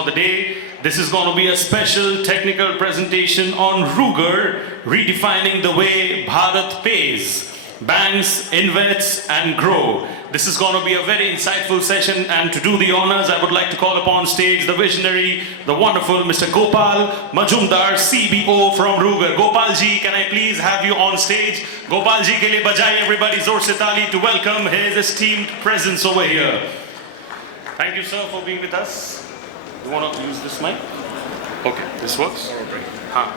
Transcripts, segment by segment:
for the day. This is going to be a special technical presentation on Ruger, redefining the way Bharat pays. Banks, invests and grow. This is going to be a very insightful session, and to do the honors, I would like to call upon stage the visionary, the wonderful Mr. Gopal Majumdar, CBO from Ruger. Gopal ji, can I please have you on stage? Gopal ji ke liye bajaye everybody zor se taali to welcome his esteemed presence over here. Thank you, sir, for being with us. You want to use this mic? Okay, this works? Huh.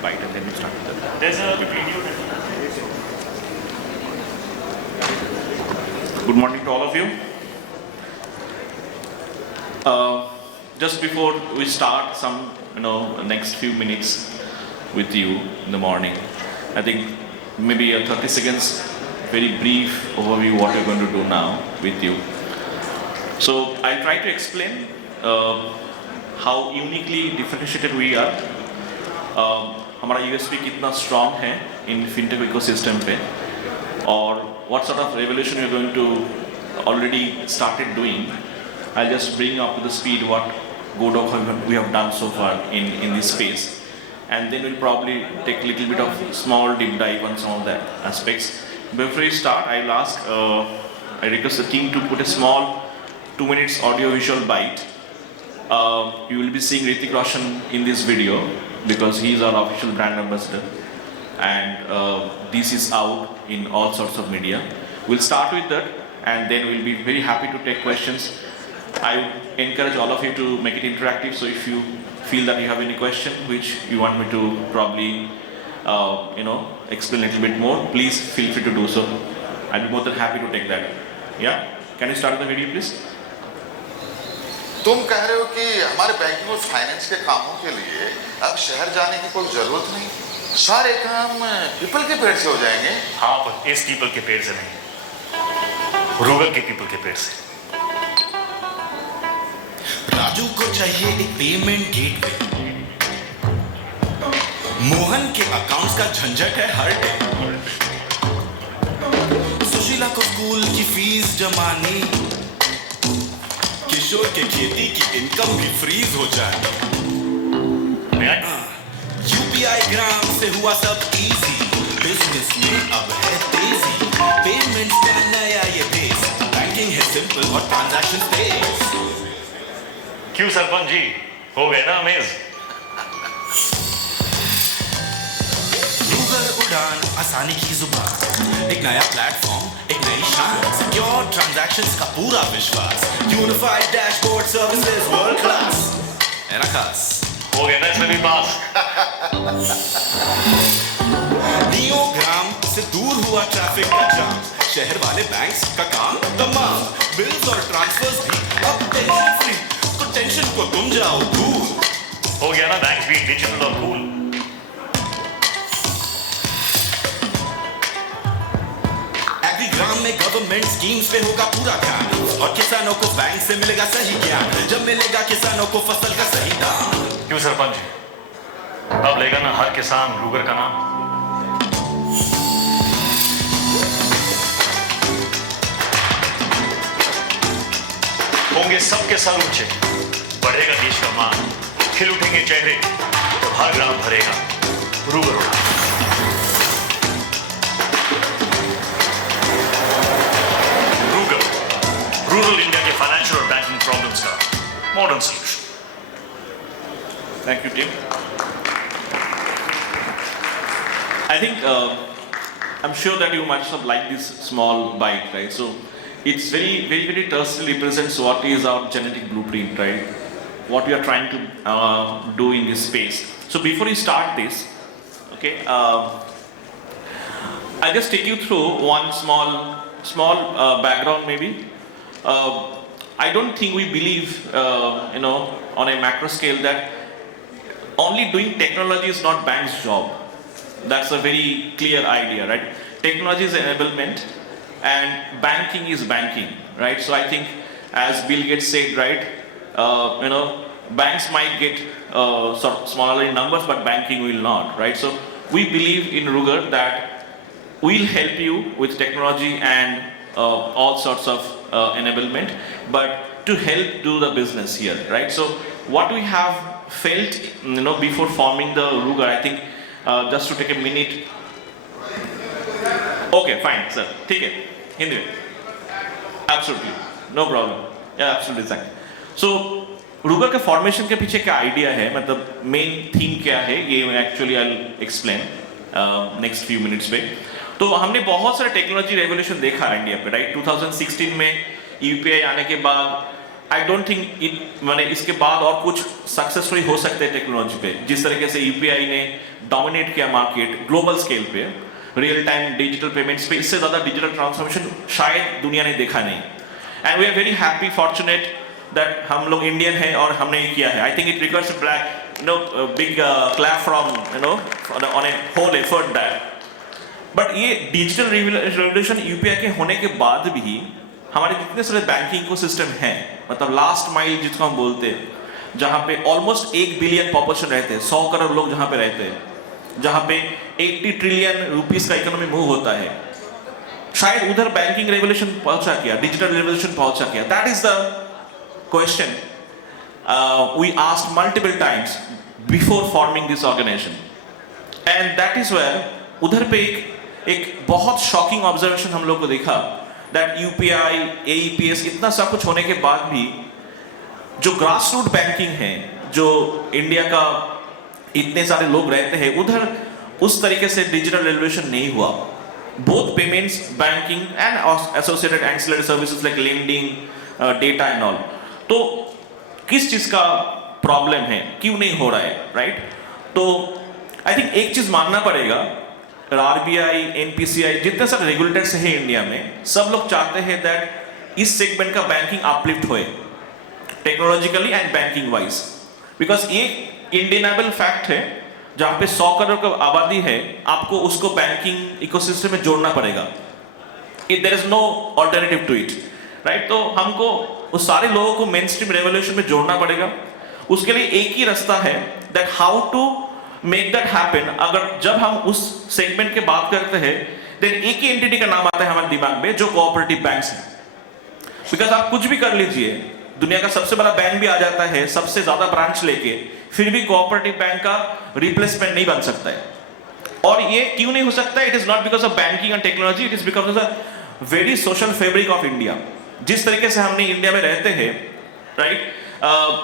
Bite and then you start with that. There's a video. Good morning to all of you. Just before we start some, next few minutes with you in the morning, I think maybe a 30 seconds, very brief overview what we're going to do now with you. So I try to explain how uniquely differentiated we are. हमारा USP कितना strong है in fintech ecosystem पे, और what sort of revolution we're going to already started doing. I'll just bring up to the speed what we have done so far in this space, and then we'll probably take a little bit of small deep dive on some of the aspects. Before we start, I'll ask, I request the team to put a small 2 minutes audio visual bite. You will be seeing Hrithik Roshan in this video because he is our official brand ambassador, and this is out in all sorts of media. We'll start with that, and then we'll be very happy to take questions. I encourage all of you to make it interactive, so if you feel that you have any question which you want me to probably explain a little bit more, please feel free to do so. I'll be more than happy to take that. Yeah? Can you start the video, please? तुम कह रहे हो कि हमारे banking और finance के कामों के लिए अब शहर जाने की कोई जरूरत नहीं, सारे काम पीपल के पेड़ से हो जाएंगे। हाँ, पर इस पीपल के पेड़ से नहीं, रूगर के पीपल के पेड़ से। राजू को चाहिए एक पेमेंट गेटवे, मोहन के अकाउंट्स का झंझट है हर डे, सुशीला को स्कूल की फीस जमानी, किशोर के खेती की इनकम भी फ्रीज हो जाए, यूपीआई ग्राम से हुआ सब इजी, बिजनेस में अब है तेजी, पेमेंट्स का नया ये फेस, बैंकिंग है सिंपल और ट्रांजैक्शन तेज। क्यों सरपंच जी, हो गए ना अमेज? रूगर उड़ान आसानी की जुबान, एक नया प्लेटफॉर्म, एक नई शान, सिक्योर ट्रांजैक्शंस का पूरा विश्वास, unified dashboard services world class, एनाकास हो गया ना इसमें भी पास। नियोग्राम से दूर हुआ ट्रैफिक का जाम, शहर वाले बैंक्स का काम तमाम, बिल्स और ट्रांसफर्स भी अब टेंशन फ्री, तो टेंशन को तुम जाओ दूर। हो गया ना बैंक भी डिजिटल और कूल। एग्रीग्राम में गवर्नमेंट स्कीम्स पे होगा पूरा ध्यान, और किसानों को बैंक से मिलेगा सही ज्ञान, जब मिलेगा किसानों को फसल का सही दाम। क्यों सरपंच जी, अब लेगा ना हर किसान रूगर का नाम। होंगे सबके सर ऊंचे, बढ़ेगा देश का मान, खिल उठेंगे चेहरे तो हर ग्राम भरेगा रूगर उड़ान। रूगर, रूरल इंडिया के फाइनेंशियल और बैंकिंग प्रॉब्लम्स का modern solution. Thank you, Tim. I think I'm sure that you must have liked this small bite, right? So it's very tersely represents what is our genetic blueprint, right? What we are trying to do in this space. So before we start this, okay, I'll just take you through one small background maybe. I don't think we believe, on a macro scale that only doing technology is not bank's job. That's a very clear idea, right? Technology is enablement and banking is banking, right? So I think, as Bill Gates said, right, banks might get sort of smaller in numbers, but banking will not, right? So we believe in Ruger that we'll help you with technology and all sorts of enablement, but to help do the business here, right? So what we have felt, before forming the Ruger, I think just to take a minute. Okay, fine, sir. ठीक है, हिंदी में. Absolutely, no problem. Yeah, absolutely, exactly. So रूगर के formation के पीछे क्या idea है, मतलब main theme क्या है, ये actually I will explain next few minutes पे. तो हमने बहुत सारे टेक्नोलॉजी रेवोल्यूशन देखा इंडिया पे, राइट? 2016 में यूपीआई आने के बाद आई डोंट थिंक इट, मैंने इसके बाद और कुछ सक्सेसफुल हो सकते हैं टेक्नोलॉजी पे. जिस तरीके से यूपीआई ने डोमिनेट किया मार्केट ग्लोबल स्केल पे, रियल टाइम डिजिटल पेमेंट्स पे, इससे ज़्यादा डिजिटल ट्रांसफॉर्मेशन शायद दुनिया ने देखा नहीं. And we are very happy, fortunate that हम लोग इंडियन हैं और हमने ये किया है. I think it requires a black big clap from on a whole effort that. But ये डिजिटल रेवोल्यूशन यूपीआई के होने के बाद भी हमारे जितने सारे बैंकिंग इकोसिस्टम हैं, मतलब लास्ट माइल जिसको हम बोलते हैं, जहाँ पे ऑलमोस्ट 1 बिलियन पॉपुलेशन रहते हैं, 100 करोड़ लोग जहाँ पे रहते हैं, जहाँ पे 80 ट्रिलियन रुपीस का इकोनॉमी मूव होता है, शायद उधर बैंकिंग रेवोल्यूशन पहुंचा क्या, डिजिटल रेवोल्यूशन पहुंचा क्या? That is the question we asked multiple times before forming this organization. And that is where उधर पे एक बहुत शॉकिंग ऑब्जर्वेशन हम लोग को देखा, दैट यूपीआई, एईपीएस, इतना सब कुछ होने के बाद भी जो ग्रास रूट बैंकिंग है, जो इंडिया का इतने सारे लोग रहते हैं, उधर उस तरीके से डिजिटल रेवोल्यूशन नहीं हुआ. Both payments, banking and associated ancillary services like lending, data and all. तो किस चीज का प्रॉब्लम है, क्यों नहीं हो रहा है, राइट? तो आई थिंक एक चीज मानना पड़ेगा, आरबीआई, एनपीसीआई, जितने सारे रेगुलेटर्स हैं इंडिया में, सब लोग चाहते हैं दैट इस सेगमेंट का बैंकिंग अपलिफ्ट होए technologically and banking wise. Because ये इंडिनेबल फैक्ट है, जहां पे 100 करोड़ की आबादी है, आपको उसको बैंकिंग इकोसिस्टम में जोड़ना पड़ेगा. There is no alternative to it, right? तो हमको उस सारे लोगों को मेन स्ट्रीम रेवोल्यूशन में जोड़ना पड़ेगा. उसके लिए एक ही रास्ता है, that how to make that happen. अगर जब हम उस सेगमेंट की बात करते हैं, देन एक ही एंटिटी का नाम आता है हमारे दिमाग में, जो कोऑपरेटिव बैंक्स है. बिकॉज आप कुछ भी कर लीजिए, दुनिया का सबसे बड़ा बैंक भी आ जाता है सबसे ज्यादा ब्रांच लेके, फिर भी कोऑपरेटिव बैंक का रिप्लेसमेंट नहीं बन सकता है. और ये क्यों नहीं हो सकता? It is not because of banking and technology, it is because of the very social fabric of India. जिस तरीके से हमने इंडिया में रहते हैं, राइट?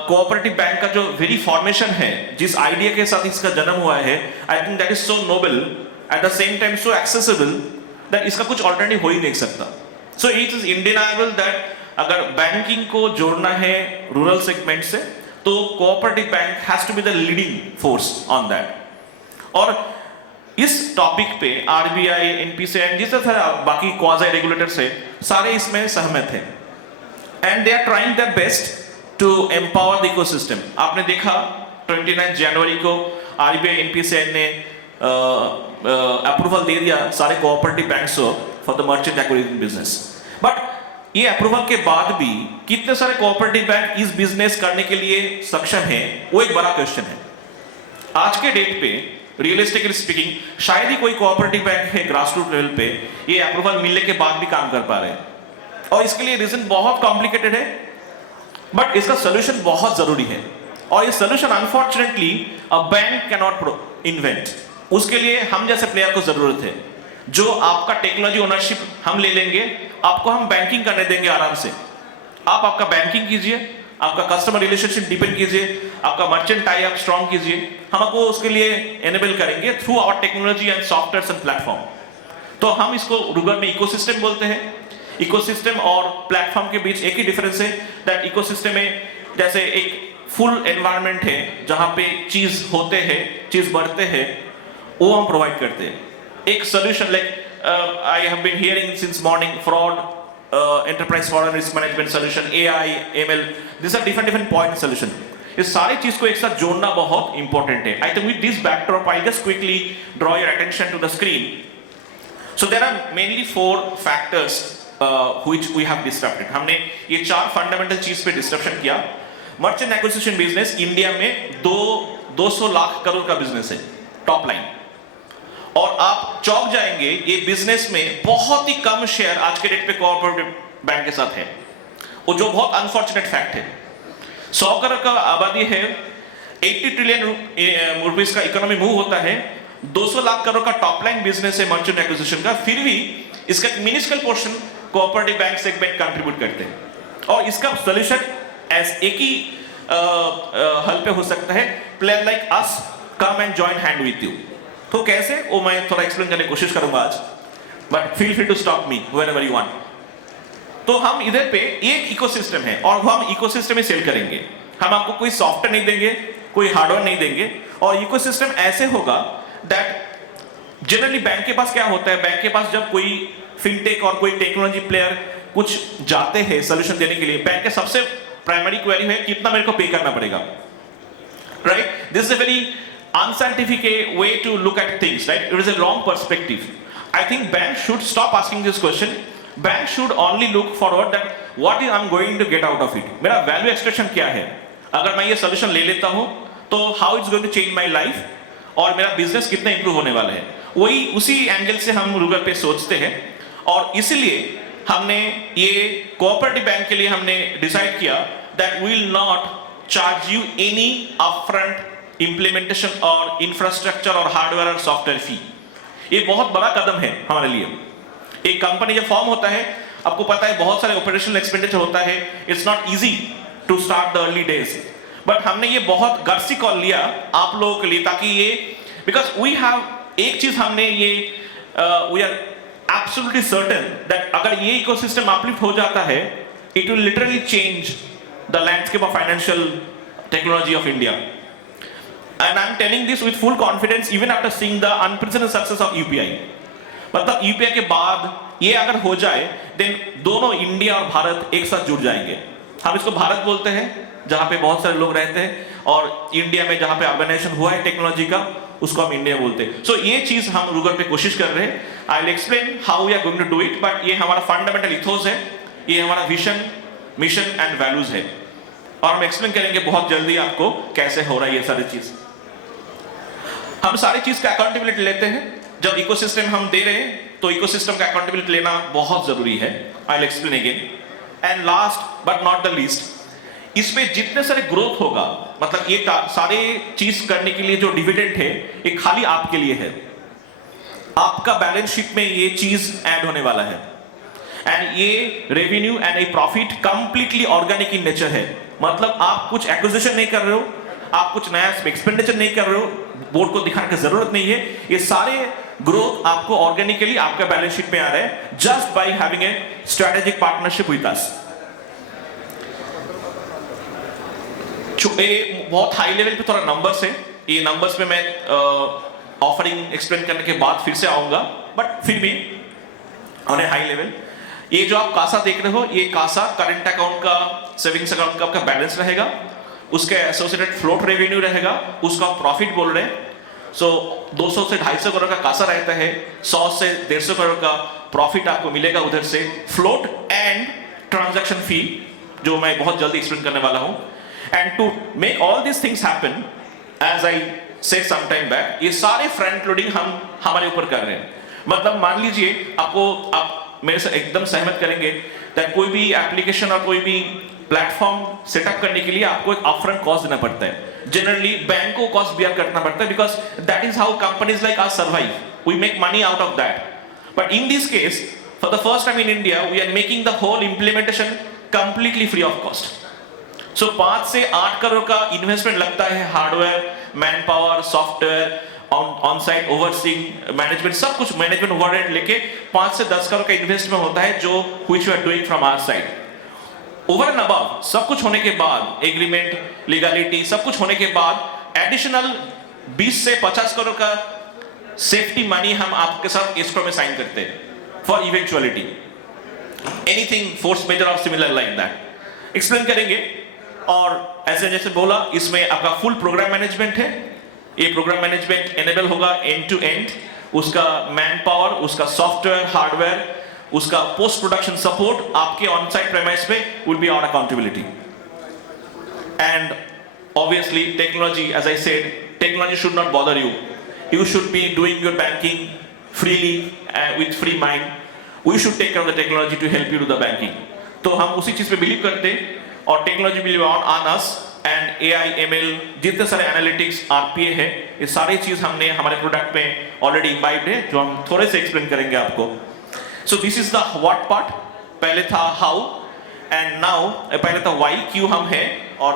कोऑपरेटिव बैंक का जो वेरी फॉर्मेशन है, जिस आइडिया के साथ इसका जन्म हुआ है, I think that is so noble, at the same time so accessible, that इसका कुछ ऑल्टरनेटिव हो ही नहीं सकता. So it is undeniable that अगर बैंकिंग को जोड़ना है रूरल सेगमेंट से, तो cooperative bank has to be the leading force on that. और इस टॉपिक पे आरबीआई, एनपीसीआई, जिस तरह बाकी क्वाजी रेगुलेटर्स है, सारे इसमें सहमत हैं. And they are trying their best to empower the ecosystem. आपने देखा 29 जनवरी को आरबीआई, एनपीसीआई ने अप्रूवल दे दिया सारे कोऑपरेटिव बैंक्स को for the merchant acquisition business. But ये अप्रूवल के बाद भी कितने सारे कोऑपरेटिव बैंक इस बिजनेस करने के लिए सक्षम हैं, वो एक बड़ा क्वेश्चन है. आज के डेट पे रियलिस्टिकली स्पीकिंग, शायद ही कोई कोऑपरेटिव बैंक है ग्रास रूट लेवल पे ये अप्रूवल मिलने के बाद भी काम कर पा रहे हैं. और इसके लिए रीजन बहुत कॉम्प्लिकेटेड है, बट इसका सोल्यूशन बहुत जरूरी है. और ये solution unfortunately a bank can not invent. उसके लिए हम जैसे प्लेयर को जरूरत है, जो आपका टेक्नोलॉजी ओनरशिप हम ले लेंगे, आपको हम बैंकिंग करने देंगे आराम से. आप आपका बैंकिंग कीजिए, आपका कस्टमर रिलेशनशिप डीपन कीजिए, आपका मर्चेंट टाई अप स्ट्रॉन्ग कीजिए. हम आपको उसके लिए एनेबल करेंगे through our technology and software and platform. तो हम इसको रूगर में इकोसिस्टम बोलते हैं. इकोसिस्टम और प्लेटफॉर्म के बीच एक ही डिफरेंस है, दैट इकोसिस्टम में जैसे एक फुल एनवायरनमेंट है जहां पे चीज होते हैं, चीज बढ़ते हैं, वो हम प्रोवाइड करते हैं. एक solution like I have been hearing since morning, fraud, enterprise fraud and risk management solution, AI, ML, this are different point solution. इस सारी चीज को एक साथ जोड़ना बहुत इंपॉर्टेंट है. I think with this backdrop I just quickly draw your attention to the screen. So there are mainly 4 factors which we have disrupted. हमने ये 4 फंडामेंटल चीज पे डिस्ट्रप्शन किया. मर्चेंट एक्विजिशन बिजनेस इंडिया में 200 लाख करोड़ का बिजनेस है top line. और आप चौंक जाएंगे, ये बिजनेस में बहुत ही कम शेयर आज के डेट पे कोऑपरेटिव बैंक के साथ है. वो जो बहुत अनफॉर्चुनेट फैक्ट है। 100 करोड़ का आबादी है, 80 ट्रिलियन रुपीस का इकोनॉमी मूव होता है, 200 लाख करोड़ का टॉप लाइन बिजनेस है मर्चेंट एक्विजिशन का, फिर भी इसका minuscule portion cooperative bank segment contribute करते हैं। और इसका सोल्यूशन एक ही हल पे हो सकता है, player like us come and join hand with you. तो कैसे, वो मैं थोड़ा एक्सप्लेन करने की कोशिश करूंगा आज, but feel free to stop me whenever you want. तो हम इधर पे एक इकोसिस्टम है और हम इकोसिस्टम में सेल करेंगे। हम आपको कोई सॉफ्टवेयर नहीं देंगे, कोई हार्डवेयर नहीं देंगे, और इकोसिस्टम ऐसे होगा दैट जनरली बैंक के पास क्या होता है, बैंक के पास जब कोई फिनटेक और कोई टेक्नोलॉजी प्लेयर कुछ जाते हैं सोल्यूशन देने के लिए, बैंक के सबसे प्राइमरी क्वेरी है कितना मेरे को पे करना पड़ेगा, right? This is a very unscientific way to look at things, right? It is a wrong perspective. I think banks should stop asking this question. Banks should only look forward that what I'm going to get out of it. मेरा value extraction क्या है? अगर मैं ये solution ले लेता हूँ तो how it's going to change my life और मेरा business कितना improve होने वाला है, वही उसी एंगल से हम रूरल पे सोचते हैं। और इसलिए हमने ये कोऑपरेटिव बैंक के लिए हमने डिसाइड किया that we will not charge you any upfront implementation और इंफ्रास्ट्रक्चर और हार्डवेयर और सॉफ्टवेयर फी। ये बहुत बड़ा कदम है हमारे लिए। एक कंपनी जब फॉर्म होता है, आपको पता है बहुत सारे ऑपरेशनल एक्सपेंडिचर होता है, it's not easy to start the early days, but हमने ये बहुत गट्सी कॉल लिया आप लोगों के लिए, ताकि ये बिकॉज वी हैव एक चीज हमने ये we are absolutely certain that अगर ये इकोसिस्टम अपलिफ्ट हो जाता है, it will literally change the landscape of financial technology of India. And I'm telling this with full confidence even after seeing the unprecedented success of UPI. मतलब UPI के बाद ये अगर हो जाए, then दोनों इंडिया और भारत एक साथ जुड़ जाएंगे। हम इसको भारत बोलते हैं जहाँ पे बहुत सारे लोग रहते हैं, और इंडिया में जहाँ पे ऑर्गेनाइजेशन हुआ है टेक्नोलॉजी का, उसको हम इंडिया बोलते हैं। सो ये चीज हम रूरल पे कोशिश कर रहे हैं। I will explain how we are going to do it, but ये हमारा फंडामेंटल इथोस है, ये हमारा विजन, मिशन एंड वैल्यूज है, और हम एक्सप्लेन करेंगे बहुत जल्दी आपको कैसे हो रहा है ये सारी चीज। हम सारी चीज का अकाउंटेबिलिटी लेते हैं। जब इकोसिस्टम हम दे रहे हैं तो इकोसिस्टम का अकाउंटेबिलिटी लेना बहुत जरूरी है। आई will explain again. And last but not the least, इसमें जितने सारे ग्रोथ होगा, मतलब ये सारे चीज करने के लिए जो डिविडेंड है, ये खाली आपके लिए है। आपका बैलेंस शीट में ये चीज ऐड होने वाला है, एंड ये revenue and A profit completely organic in nature है। मतलब आप कुछ एक्विजिशन नहीं कर रहे हो, आप कुछ नया एक्सपेंडिचर नहीं कर रहे हो, बोर्ड को दिखाने की जरूरत नहीं है। ये सारे ग्रोथ आपको ऑर्गेनिकली आपका बैलेंस शीट में आ रहा है, just by having a strategic partnership with us. बहुत हाई लेवल पे थोड़ा नंबर्स है, ये नंबर्स पे मैं ऑफरिंग एक्सप्लेन करने के बाद फिर से आऊंगा, बट फिर भी ऑन ए हाई लेवल, ये जो आप कासा देख रहे हो, ये कासा करंट अकाउंट का, सेविंग्स अकाउंट का आपका बैलेंस रहेगा, उसके एसोसिएटेड फ्लोट रेवेन्यू रहेगा, उसका हम प्रॉफिट बोल रहे हैं। सो 200 से 250 करोड़ का कासा रहता है, 100 से 150 करोड़ का प्रॉफिट आपको मिलेगा उधर से, फ्लोट एंड ट्रांजैक्शन फी, जो मैं बहुत जल्दी एक्सप्लेन करने वाला हूं। And to make all this things happen, as I said some time back, ये सारे फ्रंट लोडिंग हम हमारे ऊपर कर रहे हैं। मतलब मान लीजिए आप मेरे से एकदम सहमत करेंगे दैट कोई भी एप्लीकेशन और कोई भी प्लेटफॉर्म सेटअप करने के लिए आपको एक अपफ्रंट कॉस्ट देना पड़ता है। जनरली बैंक को कॉस्ट बियर करना पड़ता है, because that is how companies like us survive, we make money out of that. But in this case, for the first time in India, we are making the whole implementation completely free of cost. So 5 से 8 करोड़ का investment लगता है, hardware, man power, software, on site overseeing, management, सब कुछ management overhead लेके 5 से 10 करोड़ का investment होता है, जो which we are doing from our side. Over and above सब कुछ होने के बाद, एग्रीमेंट, लीगलिटी, सब कुछ होने के बाद, एडिशनल 20 से 50 करोड़ का सेफ्टी मनी हम आपके साथ एस्क्रो में साइन करते हैं for eventuality, anything force majeure और सिमिलर लाइक दैट एक्सप्लेन करेंगे। और ऐसे जैसे बोला, इसमें आपका फुल प्रोग्राम मैनेजमेंट है। ये प्रोग्राम मैनेजमेंट एनेबल होगा एंड टू एंड, उसका मैन पावर, उसका सॉफ्टवेयर, हार्डवेयर, उसका पोस्ट प्रोडक्शन सपोर्ट आपके ऑन साइट प्रेमाइस पे will be our accountability. And obviously technology, as I said, technology should not bother you, you should be doing your banking freely with free mind. We should take care of the technology to help you do the banking. तो हम उसी चीज पे believe करते और technology believe on us and AI ML जितने सारे analytics RPA है, ये सारी चीज हमने हमारे प्रोडक्ट में ऑलरेडी इम्बाइब्ड है, जो हम थोड़े से एक्सप्लेन करेंगे आपको. So this is the what part. पहले था हाउ एंड नाउ, पहले था व्हाई, क्यों हम हैं, और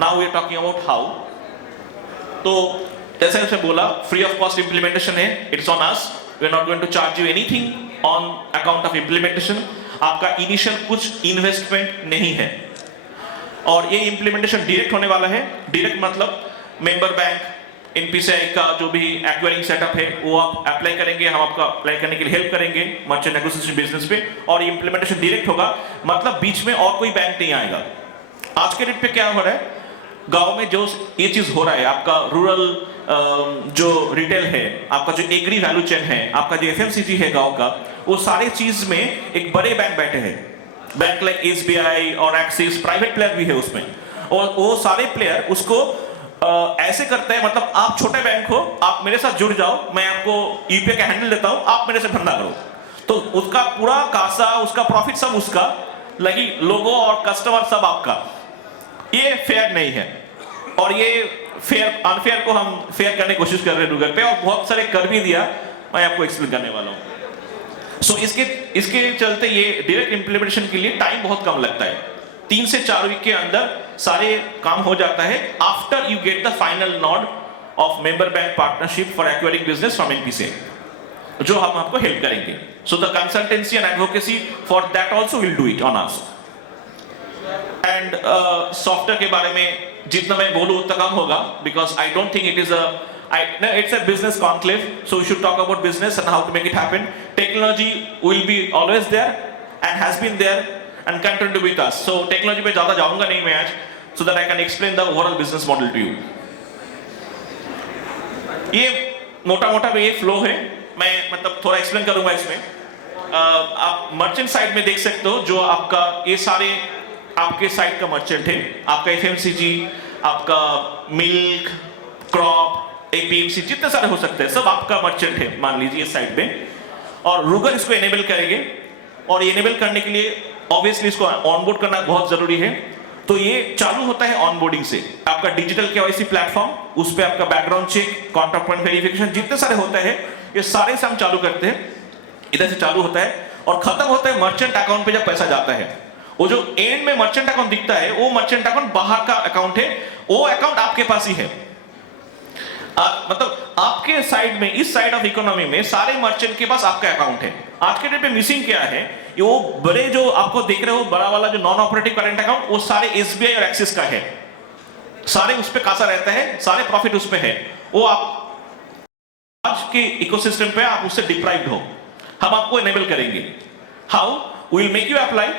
now we are talking about how. तो जैसे मैंने बोला, फ्री ऑफ कॉस्ट इंप्लीमेंटेशन है, it's on us. We are not going to charge you anything on account of implementation. आपका इनिशियल कुछ इन्वेस्टमेंट नहीं है, और ये इंप्लीमेंटेशन डायरेक्ट होने वाला है. डायरेक्ट मतलब मेंबर बैंक, NPCI का जो भी एक्वायरिंग सेटअप है वो आप अप्लाई करेंगे, हम आपका अप्लाई करने के लिए हेल्प करेंगे मर्चेंट एग्रीकल्चर बिजनेस पे, और ये इंप्लीमेंटेशन डायरेक्ट होगा. मतलब बीच में और कोई बैंक नहीं आएगा. आज के डेट पे क्या हो रहा है, गांव में जो ये चीज हो रहा है, आपका रूरल जो रिटेल है, आपका जो एग्री वैल्यू चेन है, आपका जो FMCG है गांव का, वो सारे चीज में एक बड़े बैंक बैठे हैं. बैंक लाइक SBI और एक्सिस, प्राइवेट प्लेयर भी है उसमें, और वो सारे प्लेयर उसको ऐसे करते हैं, मतलब आप छोटे बैंक हो, आप मेरे साथ जुड़ जाओ, मैं आपको UPI का हैंडल देता हूं, आप मेरे से धंधा करो. तो उसका पूरा कासा, उसका प्रॉफिट सब उसका, लगी लोगो और कस्टमर सब आपका. ये फेयर नहीं है, और ये फेयर अनफेयर को हम फेयर करने की कोशिश कर रहे हैं गूगल पे, और बहुत सारे कर भी दिया, मैं आपको एक्सप्लेन करने वाला हूँ. सो इसके चलते ये डायरेक्ट इंप्लीमेंटेशन के लिए टाइम बहुत कम लगता है. 3 से 4 वीक के अंदर सारे काम हो जाता है, after you get the final nod of member bank partnership for acquiring business from NPCI, जो हम आपको हेल्प करेंगे. So the consultancy and advocacy for that also will do it on us. And software के बारे में जितना मैं बोलूं उतना कम होगा, because I don't think it is it's a business conclave, so we should talk about business and how to make it happen. Technology will be always there and has been there and continue to be with us. So technology पे ज़्यादा जाऊँगा नहीं मैं आज, so that I can explain the overall business model to you. ये मोटा पे ये फ्लो है, मैं मतलब थोड़ा एक्सप्लेन करूँगा इसमें. आप मर्चेंट साइड में देख सकते हो, जो आपका ये सारे आपके साइड का मर्चेंट है, आपका FMCG, आपका मिल्क, क्रॉप, APMC, जितने सारे हो सकते हैं, सब आपका मर्चेंट है मान लीजिए इस साइड पे, और रूगल इसको एनेबल करेंगे. और एनेबल करने के लिए ऑब्वियसली इसको ऑनबोर्ड करना बहुत जरूरी है. तो ये चालू होता है ऑनबोर्डिंग से. आपका डिजिटल KYC प्लेटफॉर्म, उस पे आपका background check, contact point verification, जितने सारे होता है, ये सारे से हम चालू करते हैं. इधर से चालू होता है और खत्म होता है मर्चेंट अकाउंट पे जब पैसा जाता है. वो जो एंड में मर्चेंट अकाउंट दिखता है, वो मर्चेंट अकाउंट बाहर का अकाउंट है, वो अकाउंट आपके पास ही है. मतलब आपके साइड में, इस साइड ऑफ इकोनॉमी में सारे मर्चेंट के पास आपका अकाउंट है. आज के डेट पे मिसिंग क्या है, ये वो बड़े जो आपको देख रहे हो, बड़ा वाला जो नॉन ऑपरेटिव करेंट अकाउंट, वो सारे SBI और एक्सिस का है. सारे उस पे कासा रहता है, सारे प्रॉफिट उस पे है. वो आप आज के इकोसिस्टम पे आप उससे डिप्राइव्ड हो. हम आपको एनेबल करेंगे. How? We will make you apply.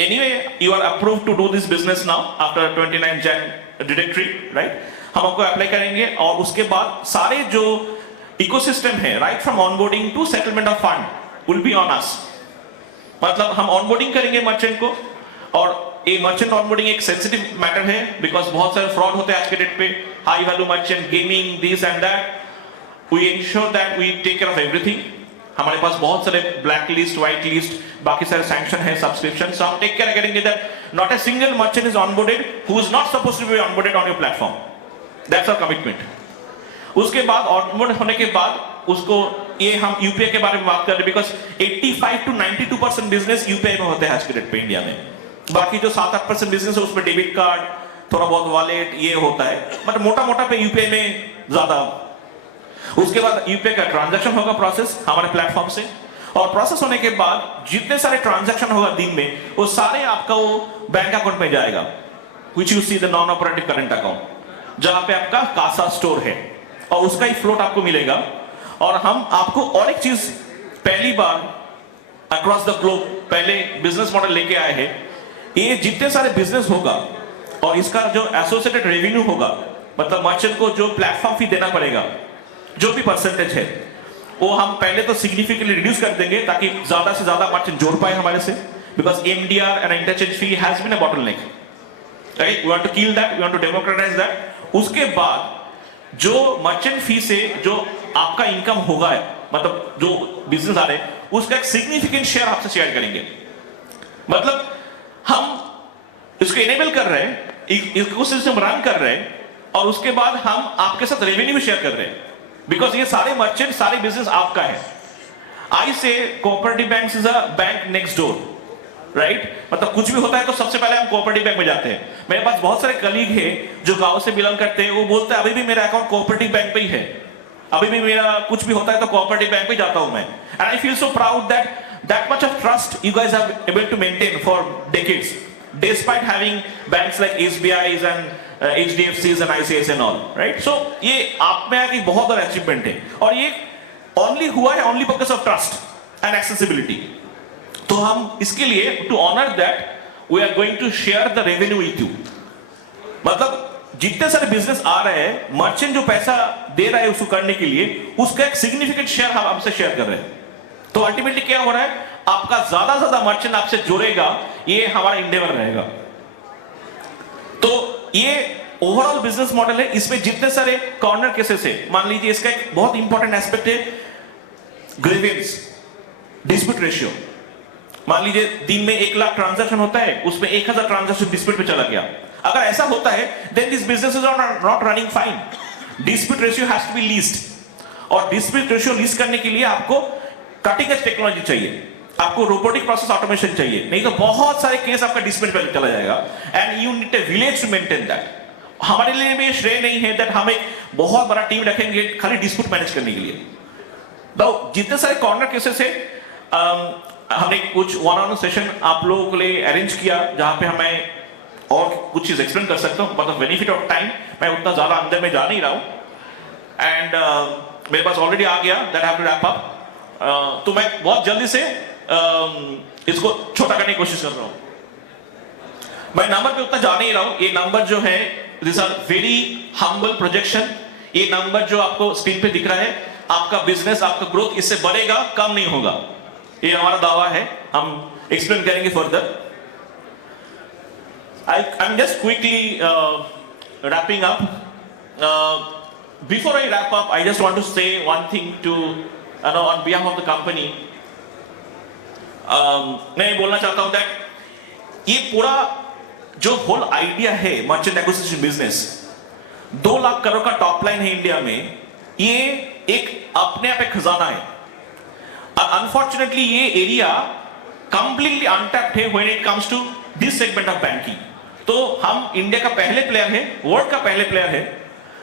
Anyway you are approved to do this business now after 29 Jan directory, right? हम आपको अप्लाई करेंगे, और उसके बाद सारे जो इकोसिस्टम है, right from onboarding to settlement of fund, will be on us. मतलब हम ऑनबोर्डिंग करेंगे मर्चेंट को, और ये मर्चेंट ऑनबोर्डिंग एक सेंसिटिव मैटर है, बिकॉज बहुत सारे फ्रॉड होते हैं आज के डेट पे. High value merchant, gaming, this and that. We ensure that we take care of everything. हमारे पास बहुत सारे ब्लैक लिस्ट, व्हाइट लिस्ट, बाकी सारे सैंक्शन है, सब्सक्रिप्शन. सो हम टेक केयर करेंगे that not a single merchant is onboarded who is not supposed to be onboarded on your platform. That's our commitment. उसके बाद ऑनबोर्ड होने के बाद उसको, ये हम UPI के बारे में बात कर रहे हैं, बिकॉज 85 to 92% बिजनेस UPI में होते हैं आज के डेट पे इंडिया में. बाकी जो 7-8% बिजनेस है उसमें डेबिट कार्ड, थोड़ा बहुत वॉलेट, ये होता है. मतलब मोटा पे UPI में ज्यादा. उसके बाद UPI का ट्रांजैक्शन होगा प्रोसेस हमारे प्लेटफॉर्म से, और प्रोसेस होने के बाद जितने सारे ट्रांजैक्शन होगा दिन में, वो सारे आपका वो बैंक अकाउंट में जाएगा, which you see the non operative current account, जहां पे आपका कासा स्टोर है, और उसका ही फ्लोट आपको मिलेगा. और हम आपको और एक चीज पहली बार अक्रॉस द ग्लोब पहले बिजनेस मॉडल लेके आए हैं. ये जितने सारे बिजनेस होगा और इसका जो एसोसिएटेड रेवेन्यू होगा, मतलब मर्चेंट को जो प्लेटफॉर्म फी देना पड़ेगा, जो भी परसेंटेज है, वो हम पहले तो सिग्निफिकेंटली रिड्यूस कर देंगे, ताकि ज्यादा से ज्यादा मर्चेंट जोड़ पाए हमारे से. Because MDR and interchange fee has been a bottleneck, right? We want to kill that, we want to democratize that. उसके बाद जो मर्चेंट फी से जो आपका इनकम होगा, मतलब जो बिजनेस आ रहे हैं, उसका एक सिग्निफिकेंट शेयर आपसे शेयर करेंगे. मतलब हम इसको इनेबल कर रहे हैं, इकोसिस्टम रन कर रहे हैं, और उसके बाद हम आपके साथ रेवेन्यू भी शेयर कर रहे हैं, बिकॉज ये सारे मर्चेंट, सारे बिजनेस आपका है। आई से cooperative bank is a bank next door, right? मतलब कुछ भी होता है तो सबसे पहले हम कोऑपरेटिव बैंक में जाते हैं। मेरे पास बहुत सारे कलीग हैं जो गांव से बिलोंग करते हैं, वो बोलते हैं अभी भी मेरा अकाउंट कोऑपरेटिव बैंक पे ही है, अभी भी मेरा कुछ भी होता है तो कोऑपरेटिव बैंक पे जाता हूं मैं। And I feel so proud that much of trust you guys have able to maintain for decades, despite having banks like SBI's and HDFC's and ICICI and all, right? So ये आप में एक बहुत बड़ा अचीवमेंट है, और ये only हुआ है only because of trust and accessibility। तो हम इसके लिए to honor that we are going to share the revenue with you। मतलब जितने सारे बिजनेस आ रहे हैं, मर्चेंट जो पैसा दे रहा है उसको करने के लिए, उसका एक सिग्निफिकेंट शेयर हम आपसे शेयर कर रहे हैं। तो अल्टीमेटली क्या हो रहा है, आपका ज्यादा मर्चेंट आपसे जुड़ेगा, ये हमारा इंडेवर रहेगा। तो ये ओवरऑल बिजनेस मॉडल है, इसमें जितने सारे कॉर्नर केसेस है, मान लीजिए इसका एक बहुत इंपॉर्टेंट एस्पेक्ट है ग्रीवेंस डिस्प्यूट रेशियो। मान लीजिए दिन में 1 लाख ट्रांजैक्शन होता है, उसमें 1000 ट्रांजैक्शन डिस्प्यूट पे चला गया। अगर ऐसा होता है then this business is not running fine. Dispute ratio has to be least, और डिस्प्यूट रेशियो लीस्ट करने के लिए आपको कटिंग एज टेक्नोलॉजी चाहिए, आपको रोबोटिक प्रोसेस ऑटोमेशन चाहिए, नहीं तो बहुत सारे केस आपका डिस्प्यूट पे चला जाएगा। And you need a village to maintain that. हमारे लिए भी श्रेय नहीं है दैट हम एक बहुत बड़ा टीम रखेंगे खाली डिस्प्यूट मैनेज करने के लिए। तो जितने सारे कॉर्नर केसेस है, हमने कुछ वन ऑन सेशन आप लोगों के लिए अरेंज किया, जहां पे हमें और कुछ चीज एक्सप्लेन कर सकता हूं, मतलब बेनिफिट ऑफ टाइम मैं उतना ज्यादा अंदर में जा नहीं रहा हूं। एंड मेरे पास ऑलरेडी आ गया that have to wrap up. तो मैं बहुत जल्दी से इसको छोटा करने की कोशिश कर रहा हूं। मैं नंबर पे उतना जा नहीं रहा हूं। ये नंबर जो है this are very humble projection. ये नंबर जो आपको स्क्रीन पे दिख रहा है, आपका बिजनेस, आपका ग्रोथ इससे बढ़ेगा, कम नहीं होगा, ये हमारा दावा है। हम एक्सप्लेन करेंगे further. I'm just quickly wrapping up. Before I wrap up, I just want to say one thing to on behalf of the company. मैं बोलना चाहता हूं that ये पूरा जो होल आइडिया है merchant acquisition business, 2 lakh crore का टॉप लाइन है इंडिया में, ये एक अपने आप एक खजाना है। अनफॉर्चुनेटली ये एरिया कंप्लीटली अनटैप्ड है when it comes to this segment of banking. तो हम इंडिया का पहले प्लेयर है, वर्ल्ड का पहले प्लेयर है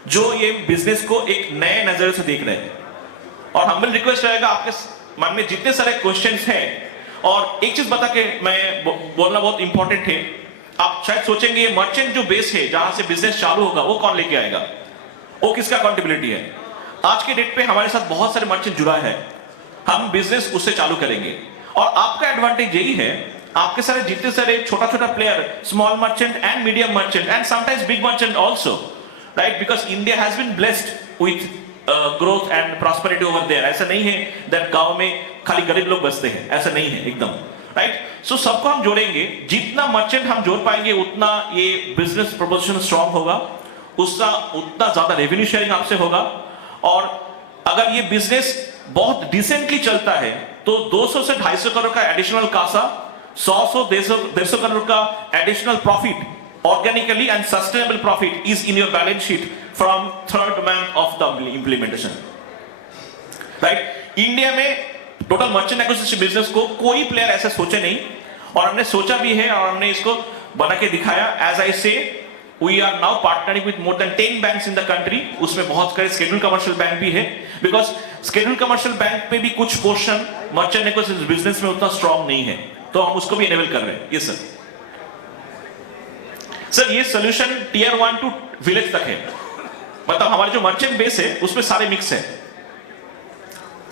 जो ये बिजनेस को एक नए नजर से देख रहे हैं। और हम्बल रिक्वेस्ट रहेगा आपके मन में जितने सारे क्वेश्चंस हैं, और एक चीज बता के मैं बोलना बहुत इंपॉर्टेंट है। आप शायद सोचेंगे ये मर्चेंट जो बेस है जहां से बिजनेस चालू होगा वो कौन लेके आएगा, वो किसका अकाउंटेबिलिटी है। आज के डेट पे हमारे साथ बहुत सारे मर्चेंट जुड़ा है, हम बिजनेस उससे चालू करेंगे। और आपका एडवांटेज यही है, आपके सारे जितने सारे छोटा छोटा player, small merchant and medium merchant and sometimes big merchant also, right? Because India has been blessed with growth and prosperity over there. ऐसा नहीं है दैट गांव में खाली गरीब लोग बसते हैं, ऐसा नहीं है एकदम, राइट? सो सबको हम जोड़ेंगे, जितना मर्चेंट हम जोड़ पाएंगे उतना ये बिजनेस प्रपोजिशन स्ट्रॉन्ग होगा, उतना ज्यादा रेवेन्यू शेयरिंग आपसे होगा। और अगर ये बिजनेस बहुत डिसेंटली चलता है तो 200 से 250 करोड़ का एडिशनल कासा, 100-150 करोड़ का additional profit organically and sustainable profit is in your balance sheet from third month of the implementation, right? India में टोटल मर्चेंट एक्विजिशन बिजनेस को कोई प्लेयर ऐसा सोचे नहीं, और हमने सोचा भी है और हमने इसको बना के दिखाया। एज आई से we are now partnering with more than 10 banks in the country, उसमें बहुत सारे scheduled commercial बैंक भी है, because scheduled commercial बैंक पे भी कुछ पोर्शन मर्चेंट एक्विजिशन बिजनेस में उतना स्ट्रॉन्ग नहीं है, तो हम उसको भी इनेबल कर रहे हैं। यस सर, ये सोल्यूशन टियर 1 टू विलेज तक है, मतलब हमारे जो मर्चेंट बेस है उसमें सारे मिक्स है।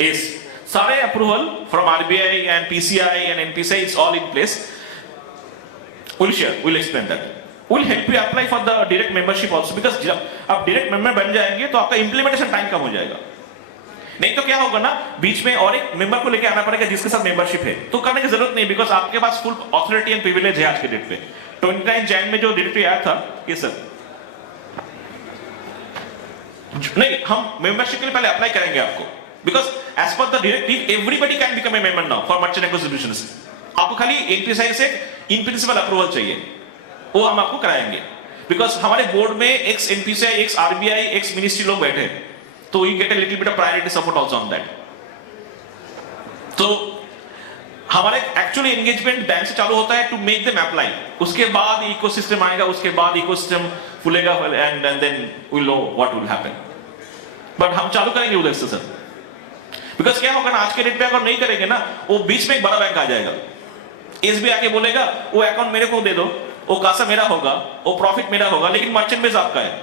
इस सारे approval from RBI and PCI and NPCI is all in place. we'll explain that. We'll help you apply for the direct membership also, because जब आप डायरेक्ट मेंबर बन जाएंगे तो आपका इंप्लीमेंटेशन टाइम कम हो जाएगा। नहीं तो क्या होगा ना, बीच में और एक मेंबर को लेके आना पड़ेगा जिसके साथ मेंबरशिप है, तो करने की जरूरत नहीं, बिकॉज आपके पास फुल ऑथोरिटी एंड प्रिविलेज है आज के डेट पे। 29 जैन में जो डायरेक्टरी आया था, ये सर नहीं, हम मेंबरशिप के लिए पहले अप्लाई करेंगे आपको, because as per the directive everybody can become a member now for merchant acquisition. आपको खाली एनपीसीआई से इन प्रिंसिपल अप्रूवल चाहिए, वो हम आपको कराएंगे। बिकॉज हमारे बोर्ड में x NPCI, x RBI, x ministry लोग बैठे हैं, तो you get a little bit of priority support also on that. तो हमारे एक्चुअली एंगेजमेंट बैंक से चालू होता है टू मेक देम अप्लाई, उसके बाद इकोसिस्टम आएगा, उसके बाद इकोसिस्टम फूलेगा and then we know what will happen. But हम चालू करेंगे उधर से सर, बिकॉज क्या होगा ना, आज के डेट पे अगर नहीं करेंगे ना, वो बीच में एक बड़ा बैंक आ जाएगा, एसबीआई आके बोलेगा वो अकाउंट मेरे को दे दो, वो कासा मेरा होगा, वो प्रॉफिट मेरा होगा, लेकिन मर्चेंट बेस आपका है,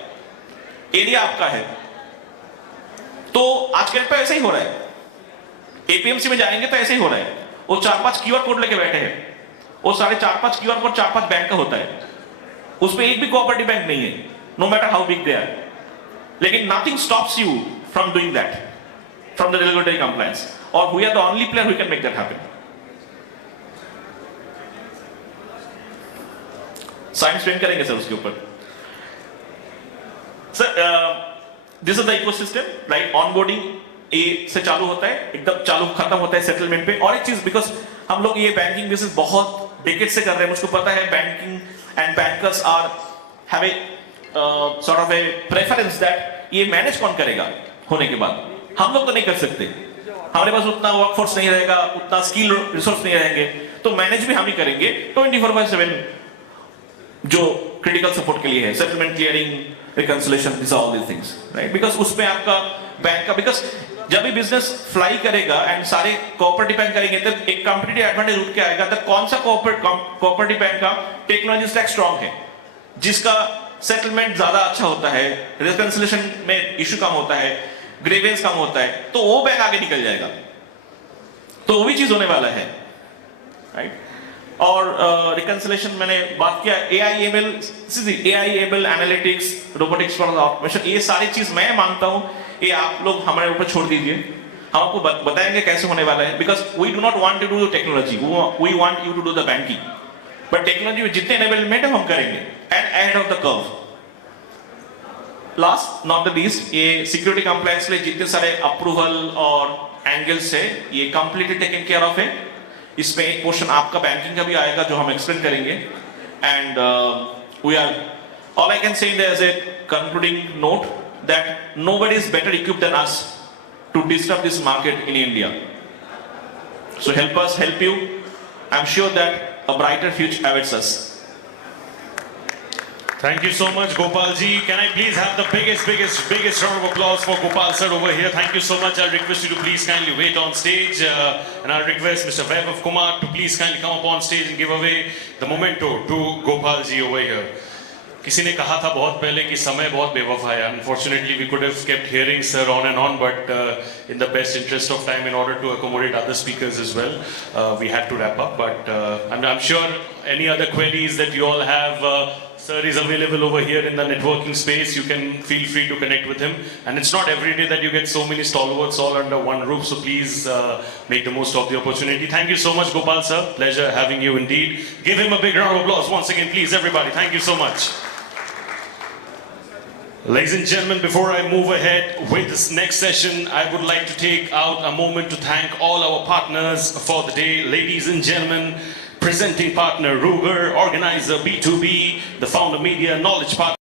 एरिया आपका है। तो आज के डेट पे ऐसे ही हो रहा है, एपीएमसी में जाएंगे तो ऐसे ही हो रहा है, वो 4-5 क्यूआर कोड लेके बैठे हैं, वो 4.5 क्यूआर कोड 4-5 बैंक का होता है, उसमें एक भी कोऑपरेटिव बैंक नहीं है, no matter how big they are. लेकिन nothing stops you from doing that, from the regulatory compliance, और we are the only player who can make that happen. Science train करेंगे सर उसके ऊपर। Sir this is the ecosystem, right? Onboarding A से चालू होता है, एकदम चालू खत्म होता है सेटलमेंट पे। और एक चीज, बिकॉज हम लोग ये बैंकिंग बिजनेस बहुत डेकेड से कर रहे हैं, मुझको पता है banking and bankers are have a sort of a preference that ये मैनेज कौन करेगा होने के बाद, हम लोग तो नहीं कर सकते, हमारे पास उतना वर्कफोर्स नहीं रहेगा, उतना स्किल रिसोर्स नहीं रहेंगे, तो मैनेज भी हम ही करेंगे 24/7, जो क्रिटिकल सपोर्ट के लिए है, settlement, clearing, reconciliation, this all these things, right? Because उसमें आपका बैंक का, बिकॉज जब भी बिजनेस फ्लाई करेगा एंड सारे कोऑपरेटिव बैंक करेंगे, तो एक कॉम्पिटिटिव एडवांटेज उठ के आएगा। तो कौन सा कोऑपरेटिव बैंक का टेक्नोलॉजी स्टैक स्ट्रांग है, जिसका सेटलमेंट ज्यादा अच्छा होता है, रिकंसिलिएशन में इश्यू कम होता है, ग्रीवेंस कम होता है, तो वो बैंक आगे निकल जाएगा। तो वो भी चीज होने वाला है, राइट? और रिकंसिलिएशन मैंने बात किया, AI/ML analytics, robotics for automation, ये सारी चीज मैं मानता हूं ये आप लोग हमारे ऊपर छोड़ दीजिए, हम आपको बताएंगे कैसे होने वाला है। Because we do not want to do the technology, we want you to do the banking, but technology में जितने एनेबलमेंट है हम करेंगे and ahead of the curve. Last not the least, ये सिक्योरिटी कंप्लायंस के लिए जितने सारे अप्रूवल और एंगल्स है, ये कंप्लीटली टेकन केयर ऑफ है। इसमें एक पोर्शन आपका बैंकिंग का भी आएगा जो हम एक्सप्लेन करेंगे। And we are, all I can say as a concluding note that nobody is better equipped than us to disrupt this market in India. So help us help you. I'm sure that a brighter future awaits us. Thank you so much, Gopal ji. Can I please have the biggest round of applause for Gopal sir over here? Thank you so much. I'll request you to please kindly wait on stage, and I'll request Mr. Vaibhav Kumar to please kindly come up on stage and give away the memento to Gopal ji over here. किसी ने कहा था बहुत पहले कि समय बहुत बेवफा है। Unfortunately, we could have kept hearing sir on, but in the best interest of time, in order to accommodate other speakers as well, we had to wrap up. But I'm sure any other queries that you all have, sir is available over here in the networking space. You can feel free to connect with him. And it's not every day that you get so many stalwarts all under one roof. So please make the most of the opportunity. Thank you so much, Gopal sir. Pleasure having you indeed. Give him a big round of applause once again, please, everybody. Thank you so much. Ladies and gentlemen, before I move ahead with this next session, I would like to take out a moment to thank all our partners for the day. Ladies and gentlemen, presenting partner Ruger, organizer B2B, the founder media, knowledge partner